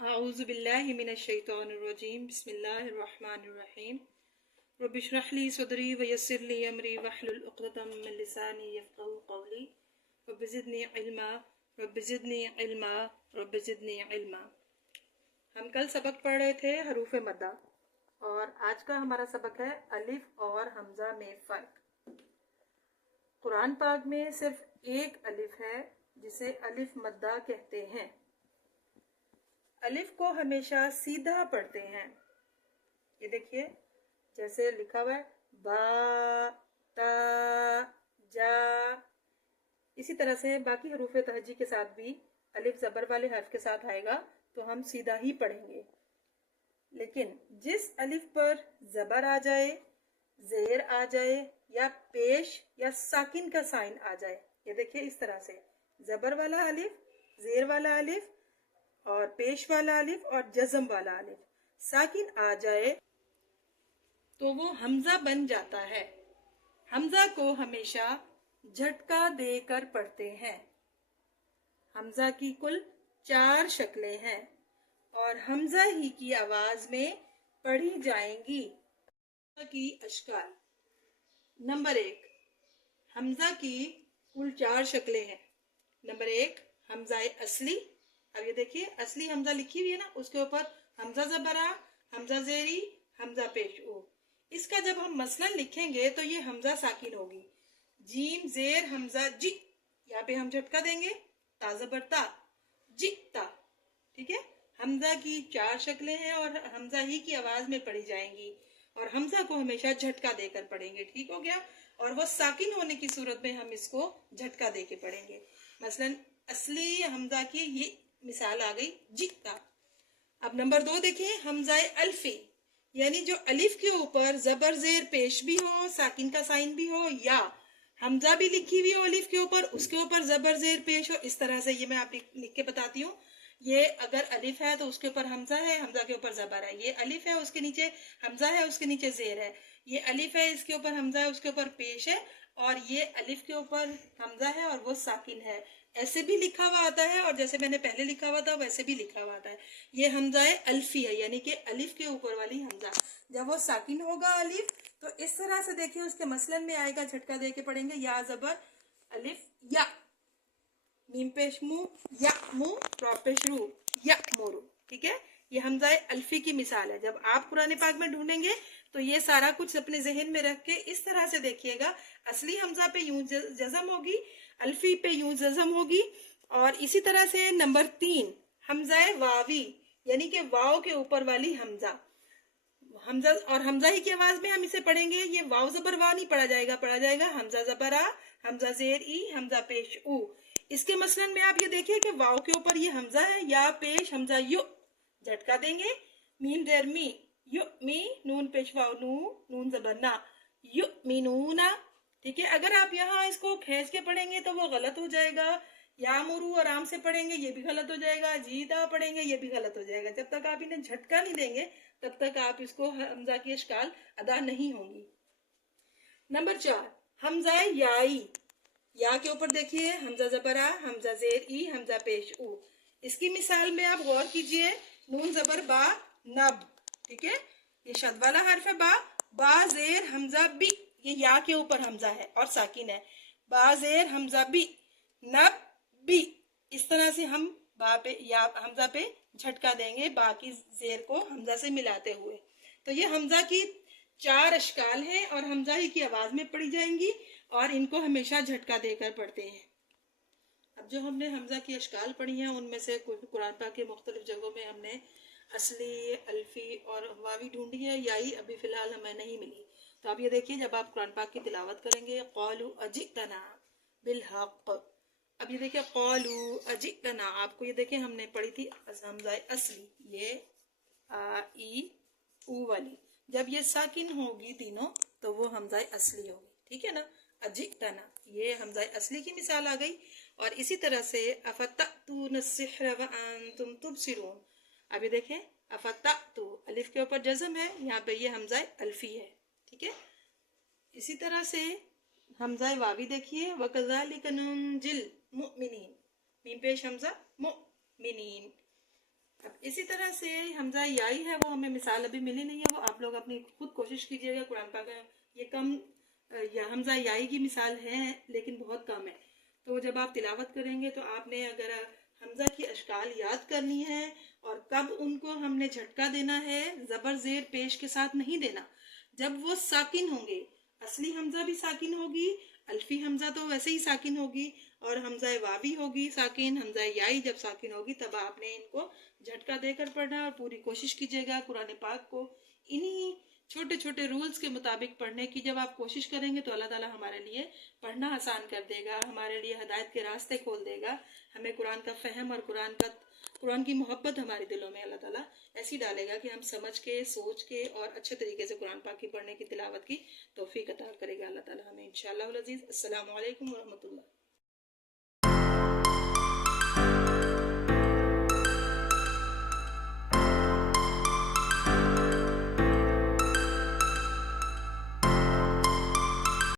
अऊज़ु बिल्लाहि मिनश शैतानिर रजीम बिस्मिल्लाहिर्रहमानिर रहीम रब्बि इश्रह ली सदरी व यस्सिर ली अमरी वहलुल उक़दतम मिन लिसानी यफ़क़हू क़ौली रब्बि ज़िदनी इल्मा रब्बि ज़िदनी इल्मा रब्बि ज़िदनी इल्मा। हम कल सबक पढ़ रहे थे हरूफ मद्दा और आज का हमारा सबक है अलिफ और हमजा में फ़र्क। कुरान पाक में सिर्फ एक अलिफ है जिसे अलिफ मद्दा कहते हैं। अलिफ को हमेशा सीधा पढ़ते हैं। ये देखिए जैसे लिखा हुआ है बा ता जा। इसी तरह से बाकी हरूफ तहजी के साथ भी अलिफ ज़बर वाले हर्फ के साथ आएगा तो हम सीधा ही पढ़ेंगे। लेकिन जिस अलिफ पर ज़बर आ जाए, ज़ेर आ जाए या पेश या साकिन का साइन आ जाए, ये देखिए इस तरह से ज़बर वाला अलिफ, ज़ेर वाला अलिफ और पेश वाला अलिफ और जज़म वाला अलिफ साकिन आ जाए तो वो हमजा बन जाता है। हमजा को हमेशा झटका देकर पढ़ते हैं। हमजा की कुल 4 शक्लें हैं और हमजा ही की आवाज में पढ़ी जाएंगी। की अशकाल नंबर 1, हमजा की कुल 4 शक्लें हैं। नंबर 1 हमजा असली। अब ये देखिए असली हमजा लिखी हुई है ना, उसके ऊपर हमजा ज़बरा, हमजा ज़ेरी, हमजा पेश ओ। इसका जब हम मसलन लिखेंगे तो ये हमजा साकिन होगी। जीम ज़ेर हमजा जी, यहाँ पे हम झटका देंगे ता ज़बर ता, जिता। ठीक है, हमजा की 4 शक्लें हैं और हमजा ही की आवाज में पढ़ी जाएंगी और हमजा को हमेशा झटका देकर पढ़ेंगे। ठीक हो गया। और वो साकिन होने की सूरत में हम इसको झटका दे के पढ़ेंगे। मसलन असली हमजा की ये मिसाल आ गई जिता। अब नंबर 2 देखिए हमजाए अल्फी, यानी जो अलिफ के ऊपर जबर जेर पेश भी हो, साकिन का साइन भी हो या हमजा भी लिखी हुई हो अलिफ के ऊपर, उसके ऊपर जबर जेर पेश हो। इस तरह से ये मैं आप लिख के बताती हूँ। ये अगर अलिफ है तो उसके ऊपर हमजा है, हमजा के ऊपर जबर है। ये अलिफ है उसके नीचे हमजा है, उसके नीचे जेर है। ये अलिफ है इसके ऊपर हमजा है, उसके ऊपर पेश है। और ये अलिफ के ऊपर हमजा है और वो साकिन है। ऐसे भी लिखा हुआ आता है और जैसे मैंने पहले लिखा हुआ था वैसे भी लिखा हुआ आता है। ये हमजाए अल्फी है, यानी कि अलिफ के ऊपर वाली हमजा। जब वो साकिन होगा अलिफ तो इस तरह से देखिए उसके मसलन में आएगा, झटका दे के पढ़ेंगे या ज़बर अलिफ या, मीम पेश मु या मु, रा पेश रू या मोरू। ठीक है, ये हमजाए अल्फी की मिसाल है। जब आप कुरान पाक में ढूंढेंगे तो ये सारा कुछ अपने जहन में रख के इस तरह से देखिएगा। असली हमजा पे यूं जज़म होगी, अल्फी पे यूं जज़म होगी। और इसी तरह से नंबर 3 हमजाए वावी, यानी कि वाव के ऊपर वाली हमजा। हमजा और हमजा ही की आवाज में हम इसे पढ़ेंगे। ये वाव ज़बर वा नहीं पढ़ा जाएगा, पढ़ा जाएगा हमजा ज़बर आ, हमजा ज़ेर ई, हमजा पेश ऊ। इसके मसलन में आप ये देखिए कि वाव के ऊपर ये हमजा है, या पेश हमजा यु, झटका देंगे मीम देर मी, यु मी, नून पेश वाव नू, नून ज़बर ना, यु मी नूना। ठीक है, अगर आप यहाँ इसको खींच के पढ़ेंगे तो वो गलत हो जाएगा। या मुरू आराम से पढ़ेंगे ये भी गलत हो जाएगा, जीता पढ़ेंगे ये भी गलत हो जाएगा। जब तक आप इन्हें झटका नहीं देंगे तब तक आप इसको हमजा की अशकाल अदा नहीं होंगी। नंबर 4 हमजा याई। या के ऊपर देखिए हमजा ज़बरा, हमजा ज़ेर ई, हमजा पेश ऊ। इसकी मिसाल में आप गौर कीजिए, नून ज़बर बा नब। ठीक है, ये शद वाला हर्फ है बा, बा ज़ेर हमजा बी, ये या के ऊपर हमजा है और साकिन है। बा ज़ेर हमजा बी, नब बी। इस तरह से हम बा पे या हमजा पे झटका देंगे बाकी ज़ेर को हमजा से मिलाते हुए। तो ये हमजा की 4 अशकाल हैं और हमजा ही की आवाज में पढ़ी जाएंगी और इनको हमेशा झटका देकर पढ़ते हैं। अब जो हमने हमजा की अशकाल पढ़ी हैं उनमें से कुरान पाक के मुख्तलिफ जगहों में हमने असली, अल्फी और वावी ढूंढी है, याई अभी फिलहाल हमें नहीं मिली। तो अब ये देखिए जब आप कुरान पाक की तिलावत करेंगे क़ालू अजितना बिल हक़। अब ये देखिए क़ालू अजितना, आपको ये देखिए हमने पढ़ी थी हमजा असली, ये आ ई ऊ वाली। जब ये साकिन होगी तीनों तो वो हमजा असली होगी। ठीक है ना, अजितना, ये हमजा असली की मिसाल आ गई। और इसी तरह से अफततून सिहर व अंतुम तुबसिरून। अभी देखें अफततू, अलिफ के ऊपर जज़म है, यहाँ पे ये हमजा अल्फी है। ठीक है, इसी तरह से हमजा वावी देखिए वकज़ालिका नुनजिल मुमिनीन, मीम पेश हमजा मुमिनीन। अब इसी तरह से हमजा याई है, वो हमें मिसाल अभी मिली नहीं है, वो आप लोग अपनी खुद कोशिश कीजिएगा। कुरान पाक में ये कम या हमजा याई की मिसाल है लेकिन बहुत कम है। तो जब आप तिलावत करेंगे तो आपने अगर हमजा की अशकाल याद करनी है और कब उनको हमने झटका देना है, जबर जेर पेश के साथ नहीं देना। जब वो साकिन होंगे, असली हमजा भी साकिन होगी, अल्फी हमजा तो वैसे ही साकिन होगी, और हमजा वावी होगी साकिन, हमजा याई जब साकिन होगी तब आपने इनको झटका देकर पढ़ना। और पूरी कोशिश कीजिएगा कुरान पाक को इन्हीं छोटे छोटे रूल्स के मुताबिक पढ़ने की। जब आप कोशिश करेंगे तो अल्लाह ताला हमारे लिए पढ़ना आसान कर देगा, हमारे लिए हिदायत के रास्ते खोल देगा। हमें कुरान का फहम और कुरान की मोहब्बत हमारे दिलों में अल्लाह ताला ऐसी डालेगा कि हम समझ के, सोच के और अच्छे तरीके से कुरान पाक की पढ़ने की, तिलावत की तौफीक अता करेगा अल्लाह ताला हमें इंशाअल्लाह अज़ीज़। अस्सलामु अलैकुम व रहमतुल्लाह।